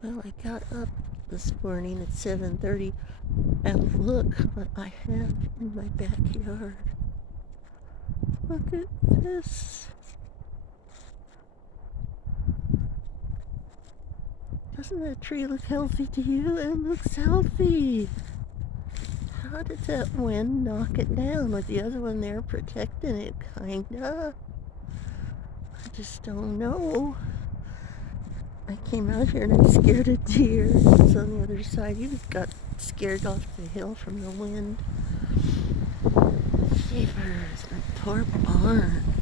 Well, I got up this morning at 7:30 and look what I have in my backyard. Look at this. Doesn't that tree look healthy to you? It looks healthy. How did that wind knock it down with the other one there protecting it, kinda? I just don't know. I came out here and I scared a deer. It's on the other side. He got scared off the hill from the wind. Jeepers, the poor barn.